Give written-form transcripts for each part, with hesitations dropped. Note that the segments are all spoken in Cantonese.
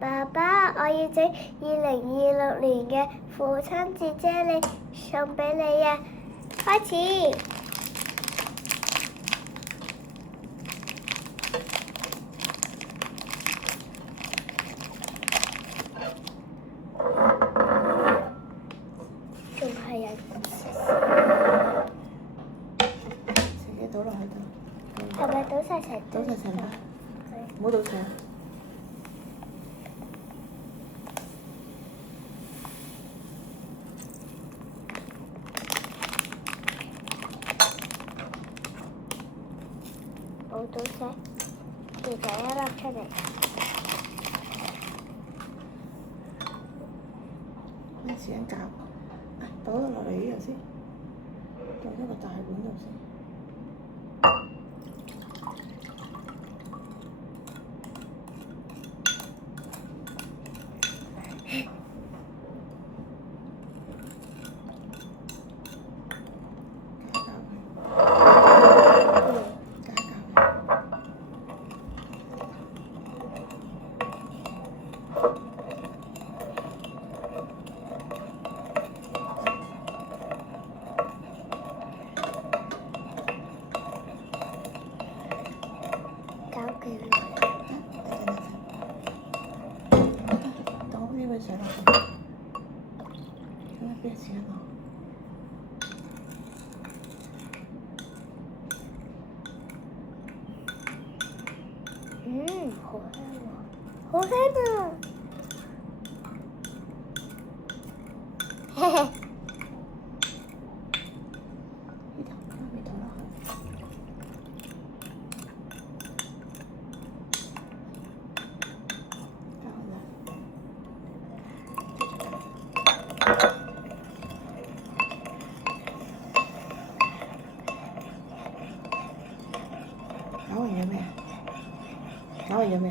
爸爸，我要整2026年嘅父親節啫喱送俾你啊！開始。仲係有成嘅倒落去度。係咪倒晒成？倒晒成啦，唔好倒晒。冇倒晒，掉咗一粒出嚟。開始緊攪，倒咗落嚟呢度先，倒咗個大碗度先。上落去，咁啊邊個時間落？好香喎！好香啊！嘿嘿。呢頭未倒落去。搞完咗未啊？搞完咗未？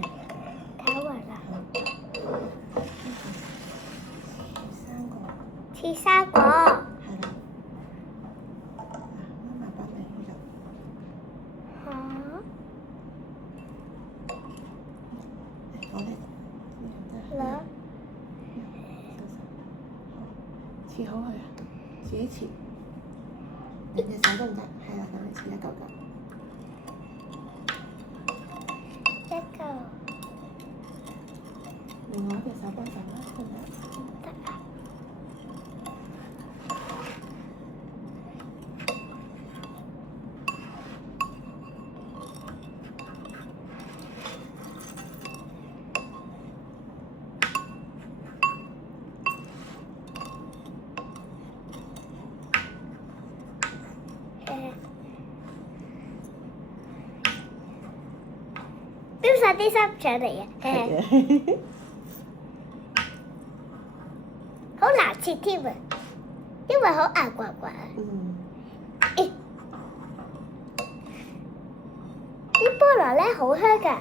搞完啦。切生果。係啦。媽媽幫你呢度。嚇？我呢度。兩。切好佢啊！自己切。兩隻手都唔得，係啦，等你切一嚿嚿。另外一隻手幫手啦，得唔得？得啊。飆晒啲濕上嚟啊！好難切添啊，因為好硬滑滑。啲菠蘿咧好香㗎。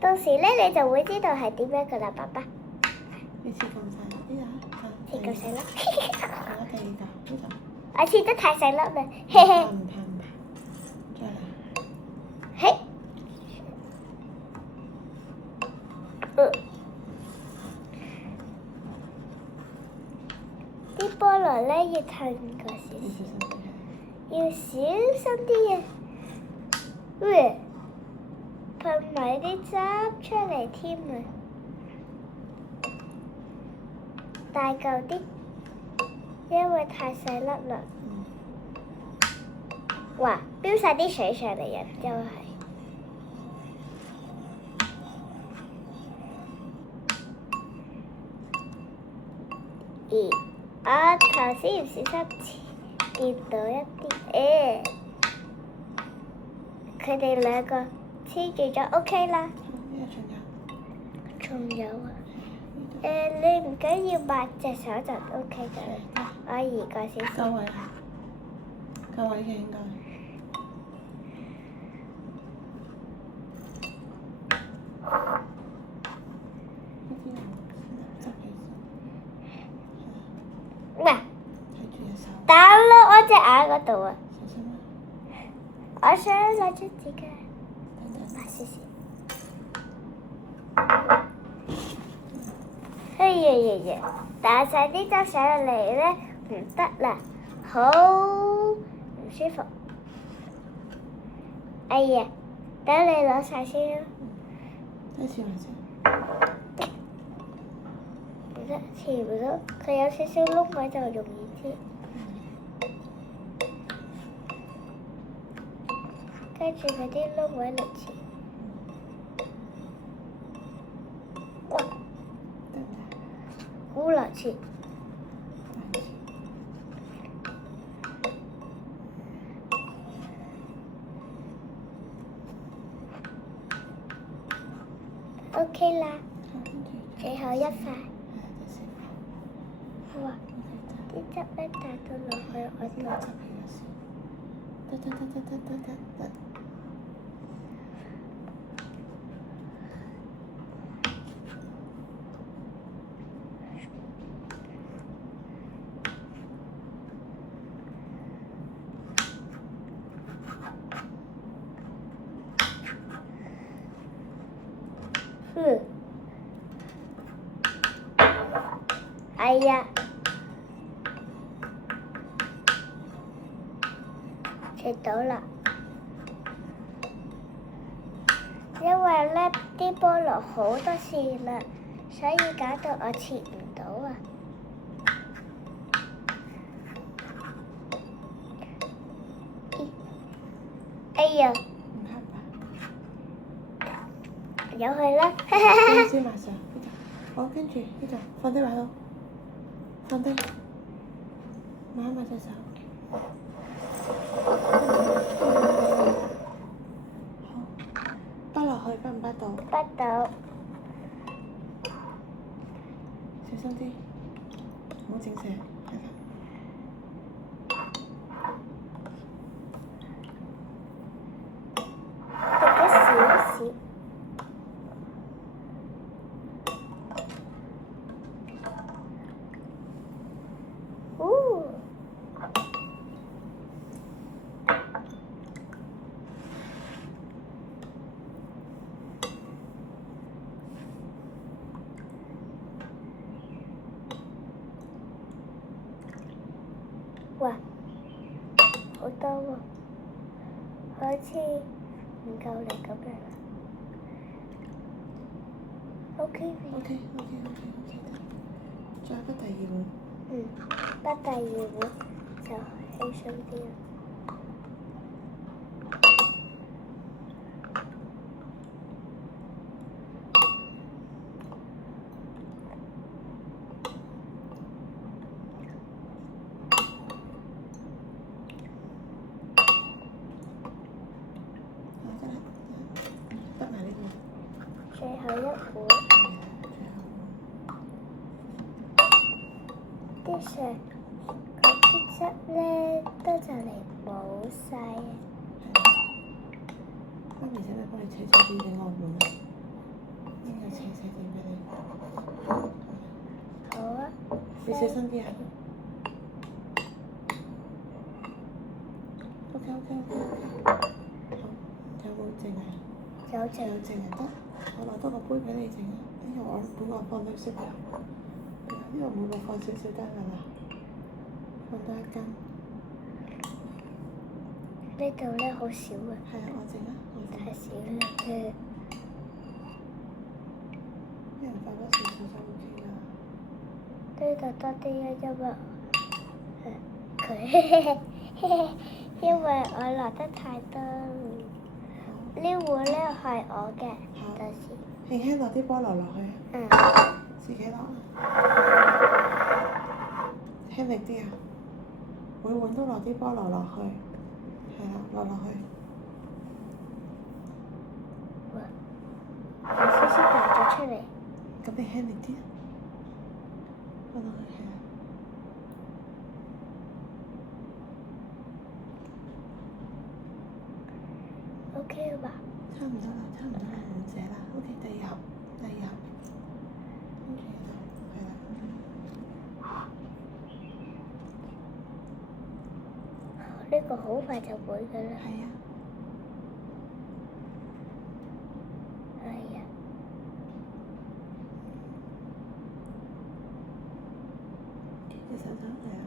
到時咧你就會知道係點樣㗎啦，爸爸。你切咁細粒呢度？切咁細粒。第二嚿呢度。我切得太細粒啦，嘿嘿。唔怕，再嚟。嘿。啲菠蘿咧要褪個少少，要小心啲啊！喂，噴埋啲汁出嚟添啊！大嚿啲，因為太細粒啦。哇！飆晒啲水上嚟啊！又係。我頭先唔小心掂到一啲，佢哋兩個黐住咗 OK 啦。仲有啊？你唔緊要抹隻手就 OK 㗎啦。我移個少少。夠位啦，夠位嘅應該。喂，打落我隻眼嗰度啊！我想攞張紙巾，抹少少。哎呀呀呀！大細啲執上嚟咧，唔得啦，好唔舒服。哎呀，等你攞晒先啦。再切埋先。唔得，切唔到，佢有少少窿位就容易切。跟住佢啲窿位嚟切。得唔得？好難切。OK 啦，最後一塊。哇！啲汁咧帶到落去我度。得。哎呀，切到啦！因為咧啲菠蘿好多線啦，所以搞到我切唔到啊！哎呀！唔黑吧？由佢啦，先埋上呢度，好，跟住呢度放低埋度，放低，抹一抹隻手。好，bắt落去，bắt唔bắt到？bắt到。小心啲，唔好整成，係啦。讀咗少少。哇，好多喎，好似唔夠力咁樣。OK，得。再畢第二碗。畢第二碗就輕鬆啲啦。最後一碗，啲上嗰啲汁咧都就嚟冇晒啊！媽咪使唔使幫你扯啲俾我碗啊？呢個扯啲俾你。好啊。你小心啲啊！OK。好，有冇剩啊？有剩啊，得。我攞多個杯俾你整啊！呢個我本來放綠色嘅，呢個每個放少少得㗎啦，放多一羹。呢度咧好少啊。係啊，我整啊，太少啦。一人放多少少就 OK 啦。呢度多啲啊，因為我落得太多。呢碗咧係我嘅，到時。輕輕落啲菠蘿落去。自己落。輕力啲啊！每碗都落啲菠蘿落去。係啦，落去。有少少彈咗出嚟。咁你輕力啲啊！放落去係啊。OK 吧？差唔多啦，滿瀉啦。OK，第二盒。跟住係啦。呢個好快就會㗎啦。係啊。係啊。手手嚟啊！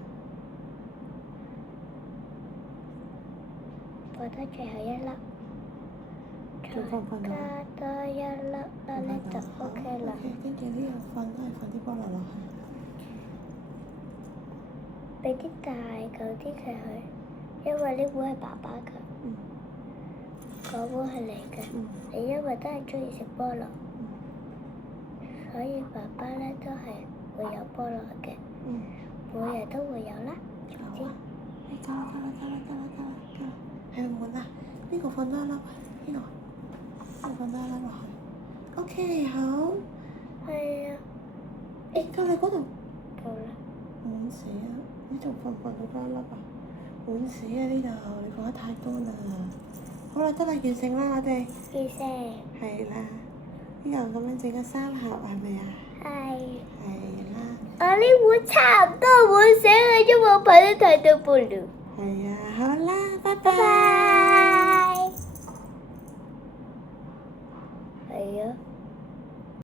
放多最後一粒，仲放唔放到？加多一粒啦，呢就 OK 啦。 OK，跟住呢度放都係放啲菠蘿落去。俾啲大嚿啲嘅佢，因為呢碗係爸爸㗎，嗯嗰碗係你嘅。嗯你因為都係中意食菠蘿，所以爸爸咧都係會有菠蘿嘅，嗯。每日都會有啦。好啊！夠啦夠啦夠啦夠啦夠啦夠啦！係咪滿啦？呢個放多一粒啊！呢個放多一粒落去。OK，好。係啊，誒，夠啦嗰度。夠啦。滿死啊！呢度放到多一粒啊！滿死啊！呢度你放得太多啦。好啦，得啦，完成啦，我哋。完成。係啦。呢度咁樣整個三盒係咪啊？係。係啦。我呢碗差唔多滿瀉啦，因為我擺得太多菠蘿。係啊，好啦，拜拜拜。拜。係啊。